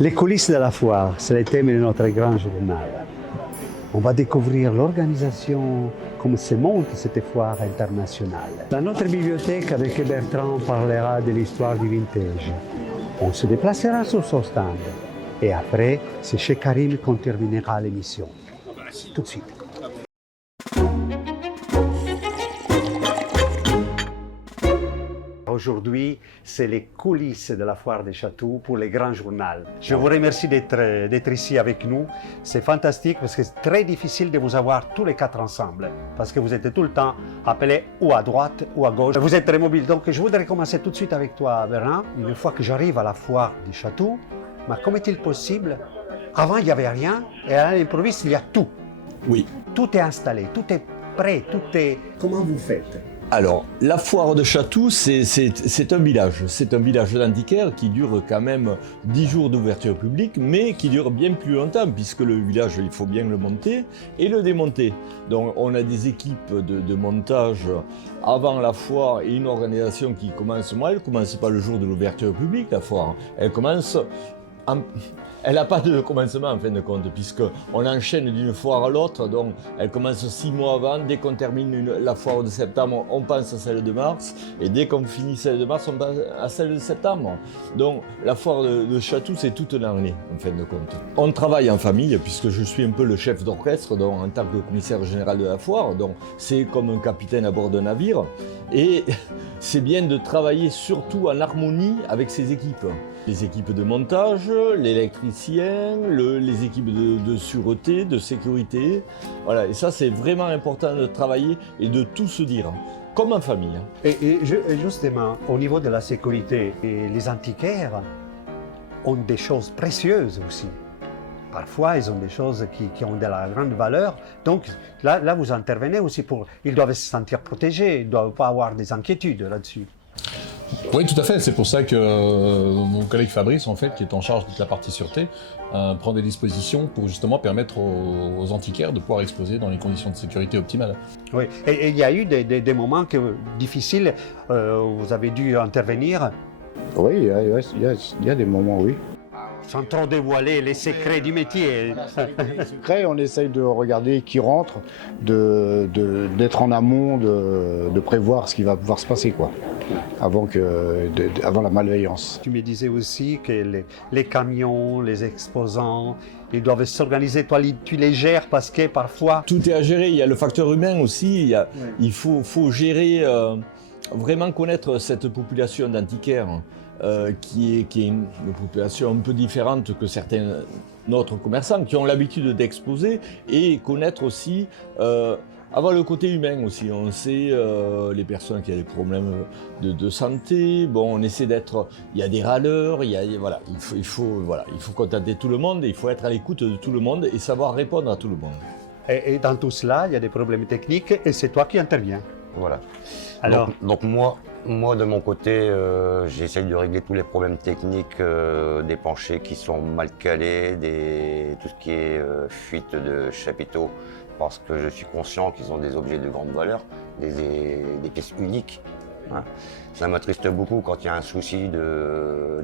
Les coulisses de la foire, c'est le thème de notre grand journal. On va découvrir l'organisation, comment se monte cette foire internationale. Dans notre bibliothèque, avec Bertrand, on parlera de l'histoire du vintage. On se déplacera sur son stand. Et après, c'est chez Karim qu'on terminera l'émission. Tout de suite. Aujourd'hui, c'est les coulisses de la foire des Châteaux pour les grands journaux. Je vous remercie d'être ici avec nous. C'est fantastique parce que c'est très difficile de vous avoir tous les quatre ensemble parce que vous êtes tout le temps appelés ou à droite ou à gauche. Vous êtes très mobile. Donc, je voudrais commencer tout de suite avec toi, Bernard. Une fois que j'arrive à la foire des Châteaux, mais comment est-il possible? Avant, il n'y avait rien et à l'improviste, il y a tout. Oui. Tout est installé, tout est prêt, tout est... Comment vous faites? Alors, la foire de Château, c'est un village. C'est un village d'antiquaires qui dure quand même 10 jours d'ouverture publique, mais qui dure bien plus longtemps, puisque le village, il faut bien le monter et le démonter. Donc, on a des équipes de montage avant la foire et une organisation qui commence, moi, elle ne commence pas le jour de l'ouverture publique, la foire. Elle commence... Elle n'a pas de commencement en fin de compte, puisqu'on enchaîne d'une foire à l'autre, donc elle commence 6 mois avant. Dès qu'on termine la foire de septembre, on pense à celle de mars, et dès qu'on finit celle de mars, on pense à celle de septembre. Donc la foire de Château, c'est toute l'année en fin de compte. On travaille en famille, puisque je suis un peu le chef d'orchestre, donc en tant que commissaire général de la foire, donc c'est comme un capitaine à bord d'un navire, et c'est bien de travailler surtout en harmonie avec ses équipes. Les équipes de montage, l'électricien, les équipes de sûreté, de sécurité. Voilà, et ça, c'est vraiment important de travailler et de tout se dire, comme en famille. Et justement, au niveau de la sécurité, les antiquaires ont des choses précieuses aussi. Parfois, ils ont des choses qui ont de la grande valeur. Donc là, vous intervenez aussi pour... Ils doivent se sentir protégés, ils ne doivent pas avoir des inquiétudes là-dessus. Oui, tout à fait. C'est pour ça que mon collègue Fabrice, en fait, qui est en charge de la partie sûreté, prend des dispositions pour justement permettre aux antiquaires de pouvoir exposer dans les conditions de sécurité optimales. Oui, et il y a eu des moments difficiles où vous avez dû intervenir. Oui, il y a des moments, oui. Sans trop dévoiler les secrets du métier. Après, on essaye de regarder qui rentre, d'être en amont, de prévoir ce qui va pouvoir se passer, quoi, avant la malveillance. Tu me disais aussi que les camions, les exposants, ils doivent s'organiser. Toi, tu les gères parce que parfois... Tout est à gérer. Il y a le facteur humain aussi. Il faut gérer, vraiment connaître cette population d'antiquaires. Qui est une population un peu différente que certains autres commerçants qui ont l'habitude d'exposer et connaître aussi, avoir le côté humain aussi. On sait les personnes qui ont des problèmes de santé, bon, on essaie d'être, il y a des râleurs, voilà, il faut contenter tout le monde et il faut être à l'écoute de tout le monde et savoir répondre à tout le monde. Et dans tout cela, il y a des problèmes techniques et c'est toi qui interviens. Voilà. Alors, donc moi de mon côté, j'essaye de régler tous les problèmes techniques des penchés qui sont mal calés, tout ce qui est fuite de chapiteaux, parce que je suis conscient qu'ils ont des objets de grande valeur, des pièces uniques. Hein. Ça m'attriste beaucoup quand il y a un souci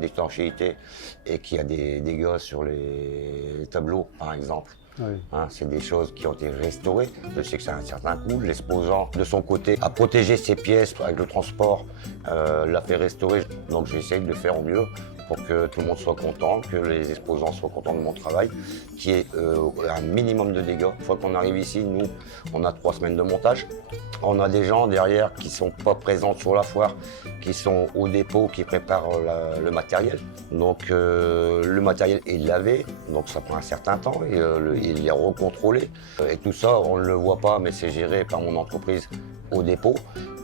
d'étanchéité et qu'il y a des dégâts sur les tableaux, par exemple. oui. Hein, c'est des choses qui ont été restaurées. Je sais que c'est un certain coût. L'exposant, de son côté, a protégé ses pièces avec le transport, l'a fait restaurer. Donc j'essaye de faire au mieux pour que tout le monde soit content, que les exposants soient contents de mon travail, qui est un minimum de dégâts. Une fois qu'on arrive ici, nous, on a 3 semaines de montage. On a des gens derrière qui ne sont pas présents sur la foire, qui sont au dépôt, qui préparent le matériel. Donc le matériel est lavé, donc ça prend un certain temps et il est recontrôlé. Et tout ça, on ne le voit pas, mais c'est géré par mon entreprise au dépôt.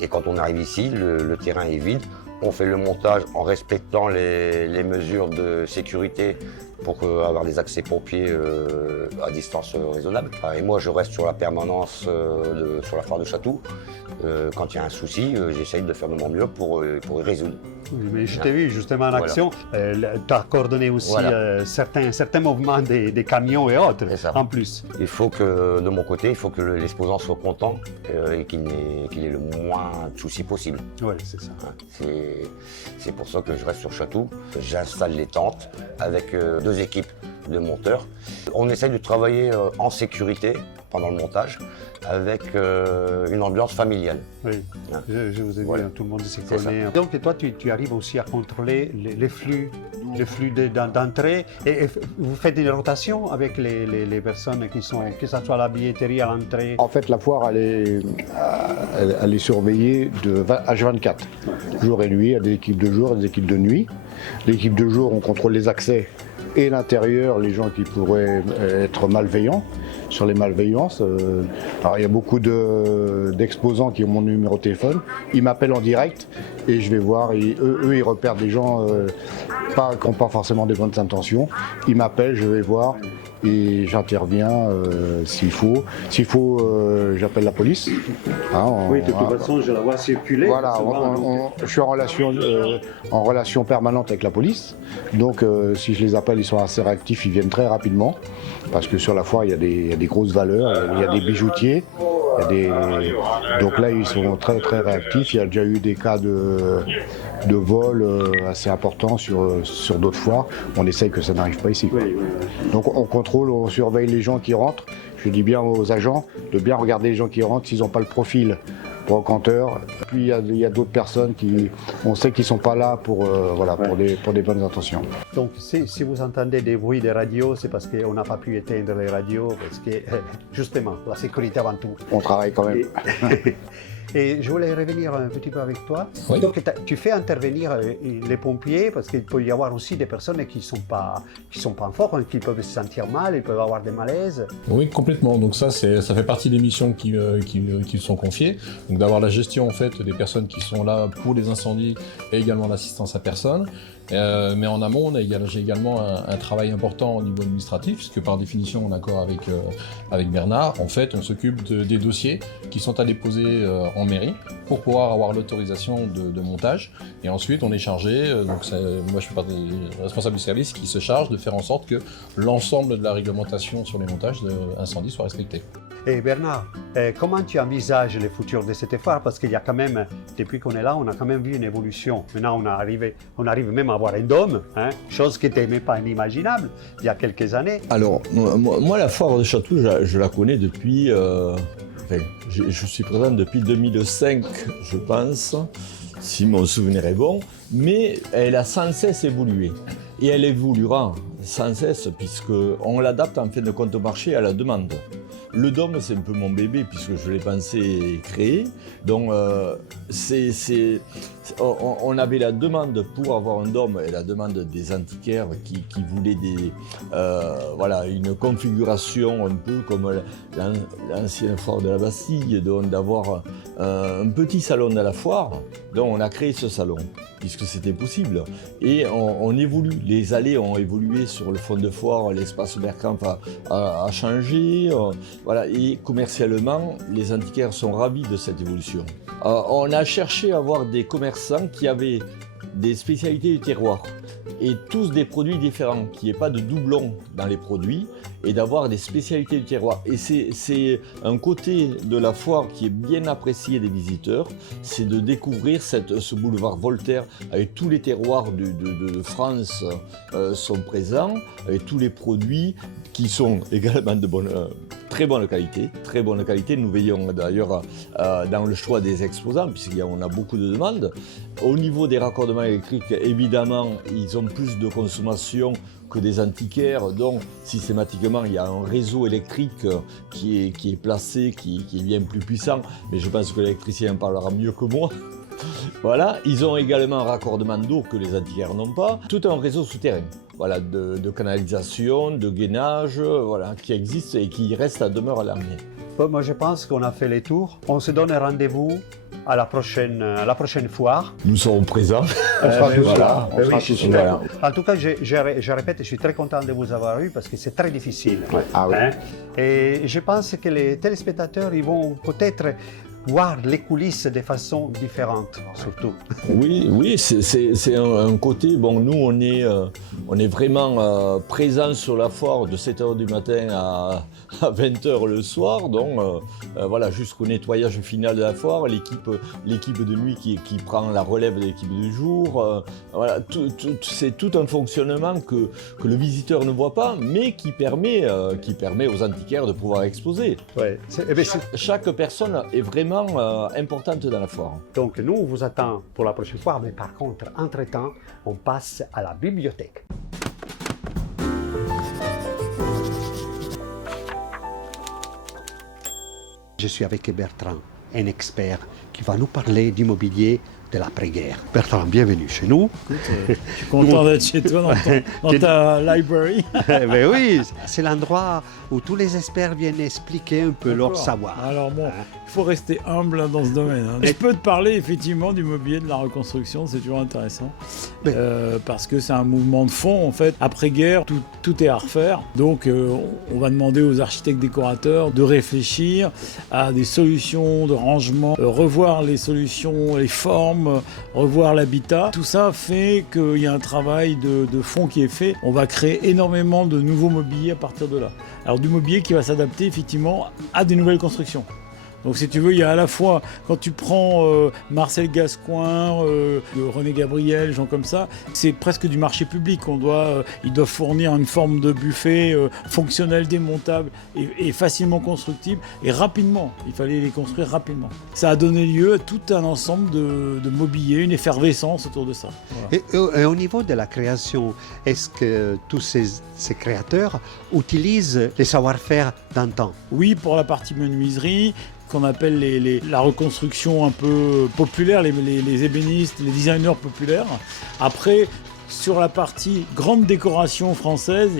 Et quand on arrive ici, le terrain est vide. On fait le montage en respectant les mesures de sécurité pour avoir des accès pompiers à distance raisonnable. Et moi, je reste sur la permanence sur la foire de Château. Quand il y a un souci, j'essaye de faire de mon mieux pour y résoudre. Oui, mais je t'ai vu justement en action. Tu as coordonné aussi certains mouvements des camions et autres, en plus. Il faut que, de mon côté, il faut que l'exposant soit content et qu'il ait le moins de soucis possible. Oui, c'est ça. C'est pour ça que je reste sur Château. J'installe les tentes avec 2 2 équipes de monteurs. On essaye de travailler en sécurité pendant le montage, avec une ambiance familiale. Oui, je vous ai vu, Voilà. tout le monde se C'est connaît. Donc toi, tu arrives aussi à contrôler les flux d'entrée et vous faites une rotation avec les personnes qui sont, que ce soit à la billetterie, à l'entrée. En fait, la foire, elle est surveillée de H24, jour et nuit. Il y a des équipes de jour et des équipes de nuit. L'équipe de jour, on contrôle les accès et l'intérieur, les gens qui pourraient être malveillants. Sur les malveillances, alors il y a beaucoup d'exposants qui ont mon numéro de téléphone. Ils m'appellent en direct et je vais voir. Eux, ils repèrent des gens qui n'ont pas forcément des bonnes intentions. Ils m'appellent, je vais voir et j'interviens s'il faut. S'il faut, j'appelle la police. Oui, de toute façon, je la vois circuler. Voilà, je suis en relation permanente avec la police. Donc, si je les appelle, ils sont assez réactifs, ils viennent très rapidement. Parce que sur la foire, il y a des grosses valeurs, il y a des bijoutiers. Donc là, ils sont très très réactifs. Il y a déjà eu des cas de vol assez importants sur d'autres foires. On essaye que ça n'arrive pas ici. Oui. Donc on contrôle, on surveille les gens qui rentrent. Je dis bien aux agents de bien regarder les gens qui rentrent s'ils n'ont pas le profil brocanteur. Puis il y a d'autres personnes on sait qu'ils ne sont pas là pour des bonnes intentions. Donc si vous entendez des bruits de radio, c'est parce qu'on n'a pas pu éteindre les radios, parce que justement, la sécurité avant tout. On travaille quand même. Et je voulais revenir un petit peu avec toi. Oui. Donc tu fais intervenir les pompiers parce qu'il peut y avoir aussi des personnes qui sont pas en forme, qui peuvent se sentir mal, ils peuvent avoir des malaises. Oui, complètement. Donc ça fait partie des missions qui sont confiées. Donc d'avoir la gestion en fait des personnes qui sont là pour les incendies et également l'assistance à personne. Mais en amont, j'ai également un travail important au niveau administratif, puisque par définition, en accord avec Bernard, en fait, on s'occupe des dossiers qui sont à déposer en mairie pour pouvoir avoir l'autorisation de montage. Et ensuite, on est chargé, moi je fais partie des responsables du service qui se charge de faire en sorte que l'ensemble de la réglementation sur les montages d'incendie soit respecté. Et Bernard, comment tu envisages le futur de cette foire? Parce qu'il y a quand même, depuis qu'on est là, on a quand même vu une évolution. Maintenant, on arrive même à avoir un dôme, chose qui n'était même pas inimaginable il y a quelques années. Alors, moi la foire de Chatou, je la connais depuis... je suis présent depuis 2005, je pense, si mon souvenir est bon, mais elle a sans cesse évolué. Et elle évoluera sans cesse, puisqu'on l'adapte en fin de compte au marché à la demande. Le dôme, c'est un peu mon bébé, puisque je l'ai pensé et créé. Donc, on avait la demande pour avoir un dôme et la demande des antiquaires qui voulaient une configuration un peu comme l'ancienne foire de la Bastille, donc d'avoir un petit salon de la foire. Donc, on a créé ce salon, puisque c'était possible. Et on évolue. Les allées ont évolué sur le fond de foire, l'espace Bergkampf a changé. Et commercialement, les antiquaires sont ravis de cette évolution. On a cherché à avoir des commerçants qui avaient des spécialités du terroir et tous des produits différents, qu'il n'y ait pas de doublons dans les produits et d'avoir des spécialités du terroir. Et c'est un côté de la foire qui est bien apprécié des visiteurs, c'est de découvrir ce boulevard Voltaire avec tous les terroirs de France sont présents, avec tous les produits qui sont également de très bonne qualité. Nous veillons d'ailleurs dans le choix des exposants, puisqu'on a beaucoup de demandes. Au niveau des raccordements électriques, évidemment, ils ont plus de consommation que des antiquaires, donc systématiquement il y a un réseau électrique qui est placé, qui est bien plus puissant, mais je pense que l'électricien en parlera mieux que moi. Voilà, ils ont également un raccordement d'eau que les antiquaires n'ont pas, tout un réseau souterrain. De canalisation, de gainage, qui existe et qui reste à demeure à l'année. Moi, je pense qu'on a fait les tours. On se donne rendez-vous à la prochaine foire. Nous serons présents. On sera tous là. En tout cas, je répète, je suis très content de vous avoir eu parce que c'est très difficile. Ah oui. Et je pense que les téléspectateurs, ils vont peut-être voir les coulisses de façon différente, surtout. Oui, c'est un côté. Bon, nous, on est vraiment présents sur la foire de 7h du matin à 20h le soir. Donc, voilà, jusqu'au nettoyage final de la foire, l'équipe de nuit qui prend la relève de l'équipe de jour. Voilà, c'est tout un fonctionnement que le visiteur ne voit pas, mais qui permet aux antiquaires de pouvoir exposer. Ouais. Chaque personne est vraiment importante dans la foire. Donc nous, on vous attend pour la prochaine fois, mais par contre, entre-temps, on passe à la bibliothèque. Je suis avec Bertrand, un expert qui va nous parler d'immobilier de l'après-guerre. Bertrand, bienvenue chez nous. Écoute, je suis content d'être chez toi dans ta library. Mais oui, c'est l'endroit où tous les experts viennent expliquer un peu leur savoir. Alors bon, il faut rester humble dans ce domaine. Je peux te parler effectivement du mobilier, de la reconstruction, c'est toujours intéressant. Parce que c'est un mouvement de fond en fait. Après-guerre, tout est à refaire. Donc on va demander aux architectes décorateurs de réfléchir à des solutions de rangement, revoir les solutions, les formes, revoir l'habitat. Tout ça fait qu'il y a un travail de fond qui est fait. On va créer énormément de nouveaux mobiliers à partir de là. Alors du mobilier qui va s'adapter effectivement à des nouvelles constructions. Donc si tu veux, il y a à la fois, quand tu prends Marcel Gascoin, René Gabriel, gens comme ça, c'est presque du marché public. Ils doivent fournir une forme de buffet fonctionnel, démontable et facilement constructible et rapidement. Il fallait les construire rapidement. Ça a donné lieu à tout un ensemble de mobilier, une effervescence autour de ça. Voilà. Et au niveau de la création, est-ce que tous ces créateurs utilisent les savoir-faire d'antan? Oui, pour la partie menuiserie, qu'on appelle la reconstruction un peu populaire, les ébénistes, les designers populaires. Après, sur la partie grande décoration française,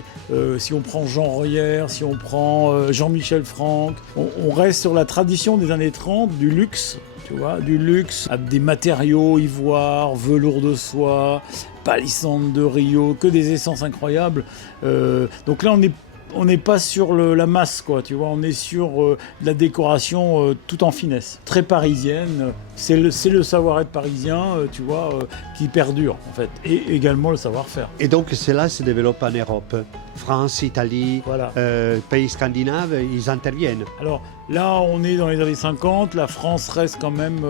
si on prend Jean Royer, si on prend Jean-Michel Franck, on reste sur la tradition des années 30, du luxe. Tu vois, du luxe, avec des matériaux ivoire, velours de soie, palissandre de Rio, que des essences incroyables. Donc là, on n'est pas sur la masse, quoi, tu vois, on est sur de la décoration tout en finesse, très parisienne. C'est le savoir-être parisien, tu vois, qui perdure, en fait, et également le savoir-faire. Et donc cela se développe en Europe. France, Italie, voilà. Pays scandinaves, ils interviennent. Alors là, on est dans les années 50, la France reste quand même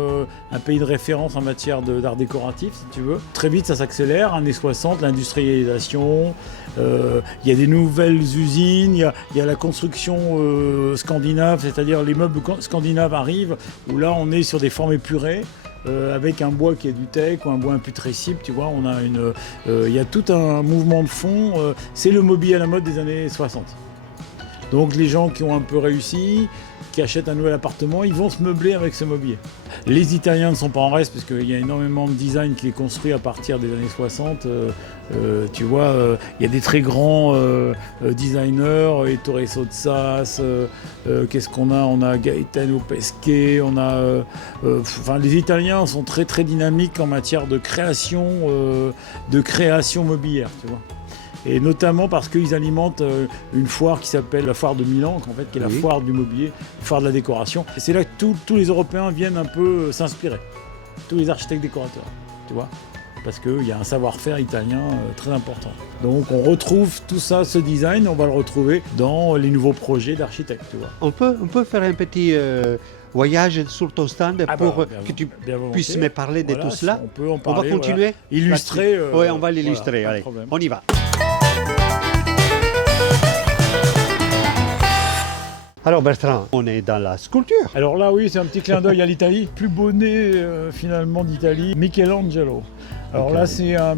un pays de référence en matière d'art décoratif, si tu veux. Très vite, ça s'accélère, années 60, l'industrialisation, il y a des nouvelles usines, il y a la construction scandinave, c'est-à-dire les meubles scandinaves arrivent, où là, on est sur des formes épurées, avec un bois qui est du teak ou un bois imputrescible, tu vois, il y a tout un mouvement de fond, c'est le mobilier à la mode des années 60. Donc les gens qui ont un peu réussi, qui achètent un nouvel appartement, ils vont se meubler avec ce mobilier. Les Italiens ne sont pas en reste, parce qu'il y a énormément de design qui est construit à partir des années 60. Tu vois, il y a des très grands designers, Ettore Sottsass, qu'est-ce qu'on a? On a Gaetano Pesquet, les Italiens sont très très dynamiques en matière de création mobilière, tu vois. Et notamment parce qu'ils alimentent une foire qui s'appelle la foire de Milan, en fait, qui est la foire du mobilier, foire de la décoration. Et c'est là que tous les Européens viennent un peu s'inspirer, tous les architectes décorateurs, tu vois, parce qu'il y a un savoir-faire italien très important. Donc on retrouve tout ça, ce design, on va le retrouver dans les nouveaux projets d'architectes, tu vois. On peut faire un petit voyage sur ton stand pour que tu puisses me parler de tout cela. On va continuer. Illustrer. Oui, on va l'illustrer. Allez, on y va. Alors Bertrand, on est dans la sculpture. Alors là, oui, c'est un petit clin d'œil à l'Italie. Plus beau nez finalement d'Italie, Michelangelo. Alors là, c'est un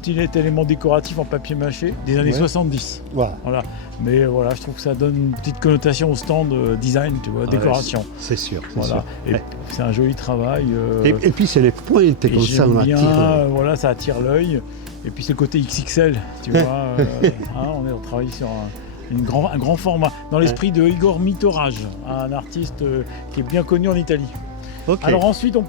petit élément décoratif en papier mâché des années 70. Voilà. Mais voilà, je trouve que ça donne une petite connotation au stand design, tu vois, décoration. C'est sûr. Voilà. Et c'est un joli travail. Et puis c'est les pointes comme ça, on attire. Voilà, ça attire l'œil. Et puis c'est le côté XXL, tu vois. On travaille sur un grand format, dans l'esprit de Igor Mitoraj, un artiste qui est bien connu en Italie. Okay. Alors ensuite, on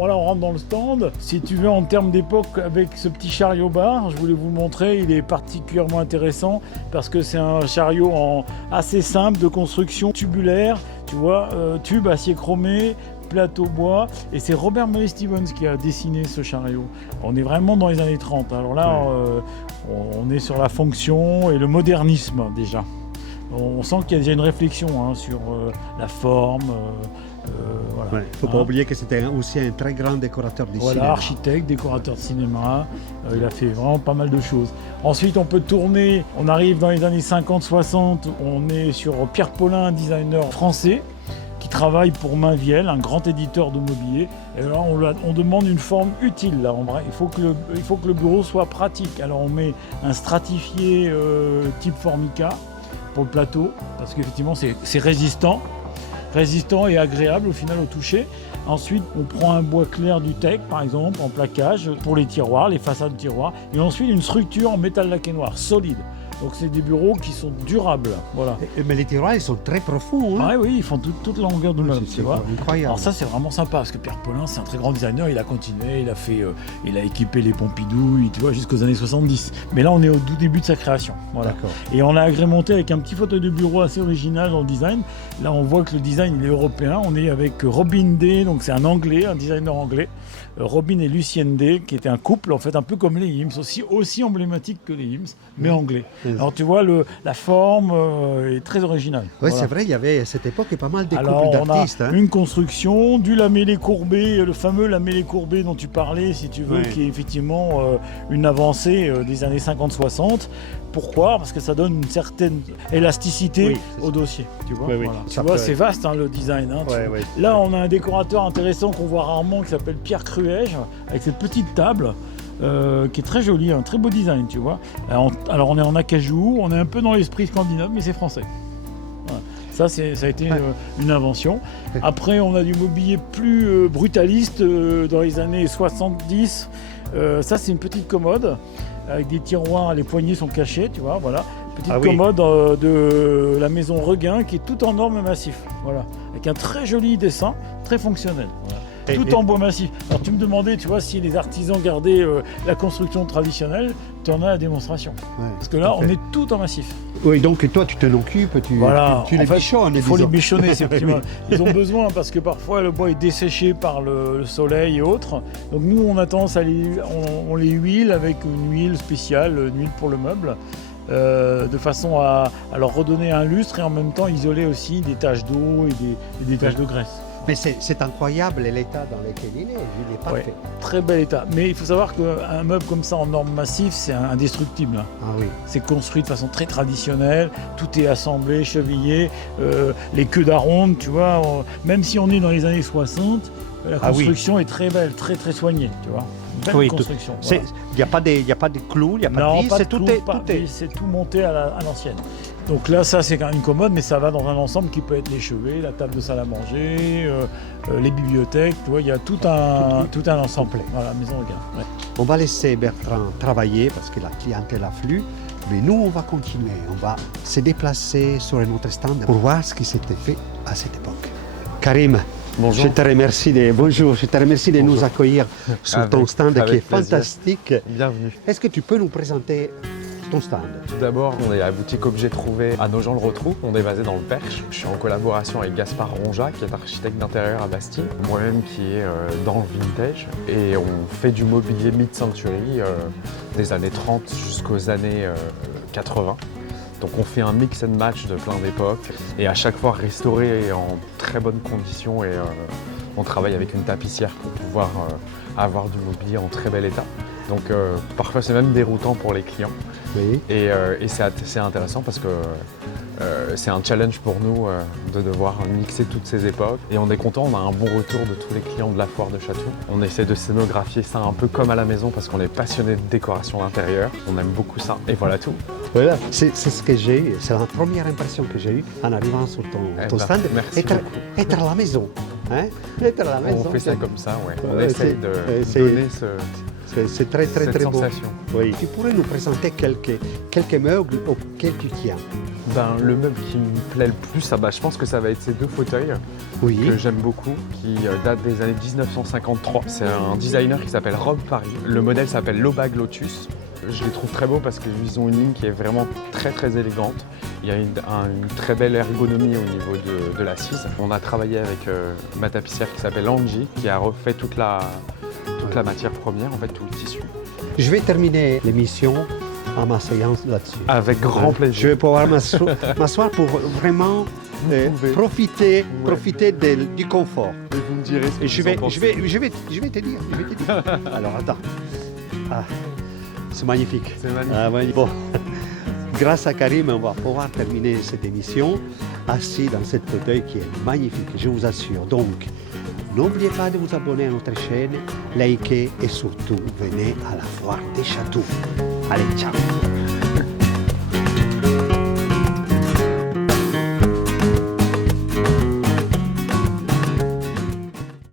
rentre dans le stand. Si tu veux, en termes d'époque, avec ce petit chariot-bar, je voulais vous le montrer, il est particulièrement intéressant parce que c'est un chariot assez simple de construction tubulaire, tu vois, tube acier chromé, plateau bois. Et c'est Robert Mulley Stevens qui a dessiné ce chariot. On est vraiment dans les années 30. Alors là, on est sur la fonction et le modernisme déjà. On sent qu'il y a déjà une réflexion sur la forme. Il ne faut pas oublier que c'était aussi un très grand décorateur du cinéma. Voilà, architecte, décorateur de cinéma, il a fait vraiment pas mal de choses. Ensuite, on peut tourner, on arrive dans les années 50-60, on est sur Pierre Paulin, un designer français, qui travaille pour Mainviel, un grand éditeur de mobilier. Et là, on demande une forme utile. Là. Il faut que le bureau soit pratique. Alors, on met un stratifié type Formica pour le plateau, parce qu'effectivement, c'est résistant et agréable au final au toucher. Ensuite, on prend un bois clair du Tech, par exemple, en plaquage pour les tiroirs, les façades de tiroirs. Et ensuite, une structure en métal laqué noir, solide. Donc, c'est des bureaux qui sont durables. Voilà. Mais les tiroirs, ils sont très profonds. Hein. Oui, ils font toute la longueur de meuble, tu vois. Incroyable. Alors ça, c'est vraiment sympa, parce que Pierre Paulin, c'est un très grand designer. Il a continué, il a équipé les Pompidou, tu vois, jusqu'aux années 70. Mais là, on est au tout début de sa création. Voilà. D'accord. Et on a agrémenté avec un petit fauteuil de bureau assez original dans le design. Là, on voit que le design, il est européen. On est avec Robin Day, donc c'est un anglais, un designer anglais. Robin et Lucienne Day, qui était un couple, en fait, un peu comme les Hims, aussi emblématique que les Hims, mais anglais. Alors, tu vois, la forme est très originale. Oui, Voilà. c'est vrai, il y avait à cette époque pas mal de Alors, couples on d'artistes. a une construction, du lamellé courbé, le fameux lamellé courbé dont tu parlais, si tu veux, Ouais. qui est effectivement une avancée des années 50-60. Pourquoi ? Parce que ça donne une certaine élasticité Oui, c'est au ça. dossier. Tu vois, Oui, oui. voilà. Tu Ça vois, peut- c'est vaste le design. Là, on a un décorateur intéressant qu'on voit rarement qui s'appelle Pierre Cruège, avec cette petite table. Qui est très jolie, un très beau design, tu vois. Alors on est en acajou, on est un peu dans l'esprit scandinave, mais c'est français. Voilà. Ça a été une invention. Après, on a du mobilier plus brutaliste dans les années 70. Ça, c'est une petite commode avec des tiroirs, les poignées sont cachés, tu vois, voilà. Petite commode de la maison Reguin qui est tout en orme massif, voilà. Avec un très joli dessin, très fonctionnel. Voilà. Tout en bois massif. Alors tu me demandais, tu vois, si les artisans gardaient la construction traditionnelle, tu en as la démonstration. Ouais, Parce que là, on est tout en massif. Oui, donc toi, tu t'en occupes, tu les bichonnes. Il faut les disons. bichonner, c'est optimal. Ils ont besoin parce que parfois le bois est desséché par le soleil et autres. Donc nous, on a tendance à on les huile avec une huile spéciale, une huile pour le meuble. De façon à leur redonner un lustre et en même temps isoler aussi des taches d'eau et des taches de graisse. Mais c'est incroyable l'état dans lequel il est parfait. Ouais, très bel état. Mais il faut savoir qu'un meuble comme ça en norme massif, c'est indestructible. Ah oui. C'est construit de façon très traditionnelle, tout est assemblé, chevillé, les queues d'aronde, tu vois, même si on est dans les années 60, la construction est très belle, très très soignée, tu vois. Belle construction. Il n'y a pas de clous, il n'y a pas de vis, c'est tout monté à l'ancienne. Donc là, ça c'est quand même une commode, mais ça va dans un ensemble qui peut être les chevets, la table de salle à manger, les bibliothèques, tu vois, il y a tout un ensemble. Voilà, maison de garde. Ouais. On va laisser Bertrand travailler parce que la clientèle afflue, mais nous on va continuer, on va se déplacer sur notre stand pour voir ce qui s'était fait à cette époque. Karim, bonjour. Je te remercie de nous accueillir sur ton stand qui est fantastique. Bienvenue. Est-ce que tu peux nous présenter ton stand? Tout d'abord, on est à la boutique Objet Trouvé à Nogent-le-Rotrou. On est basé dans le Perche. Je suis en collaboration avec Gaspard Ronjat, qui est architecte d'intérieur à Bastille. Moi-même qui est dans le vintage. Et on fait du mobilier mid-century des années 30 jusqu'aux années 80. Donc on fait un mix and match de plein d'époques et à chaque fois restauré en très bonnes conditions et on travaille avec une tapissière pour pouvoir avoir du mobilier en très bel état. Donc parfois c'est même déroutant pour les clients. Oui. Et c'est assez intéressant parce que c'est un challenge pour nous de devoir mixer toutes ces époques. Et on est content, on a un bon retour de tous les clients de la foire de Chatou. On essaie de scénographier ça un peu comme à la maison parce qu'on est passionné de décoration d'intérieur. On aime beaucoup ça. Et voilà tout. Voilà, c'est ce que j'ai eu, c'est la première impression que j'ai eue en arrivant sur ton stand. Merci beaucoup. Être à la maison. Hein? Être à la maison. On fait ça comme ça, ouais. On Ouais, essaie de donner c'est très cette beau. sensation. Oui. Tu pourrais nous présenter quelques meubles auxquels tu tiens. Ben, le meuble qui me plaît le plus, je pense que ça va être ces deux fauteuils Oui. que j'aime beaucoup, qui datent des années 1953. C'est un designer qui s'appelle Rob Paris. Le modèle s'appelle l'Obag Lotus. Je les trouve très beaux parce qu'ils ont une ligne qui est vraiment très très élégante Il y a une très belle ergonomie au niveau de l'assise. On a travaillé avec ma tapissière qui s'appelle Angie, qui a refait toute la matière première, en fait tout le tissu. Je vais terminer l'émission en m'asseyant là-dessus. Avec grand plaisir. Je vais pouvoir m'asseoir pour vraiment profiter du confort. Et vous me direz ce que Et vous en pensez. je vais te dire. Alors attends. Ah, c'est magnifique. C'est magnifique. Ah, ouais, bon. Grâce à Karim, on va pouvoir terminer cette émission assis dans cette fauteuil qui est magnifique, je vous assure. Donc, n'oubliez pas de vous abonner à notre chaîne, likez et surtout venez à la foire des châteaux. Allez, ciao.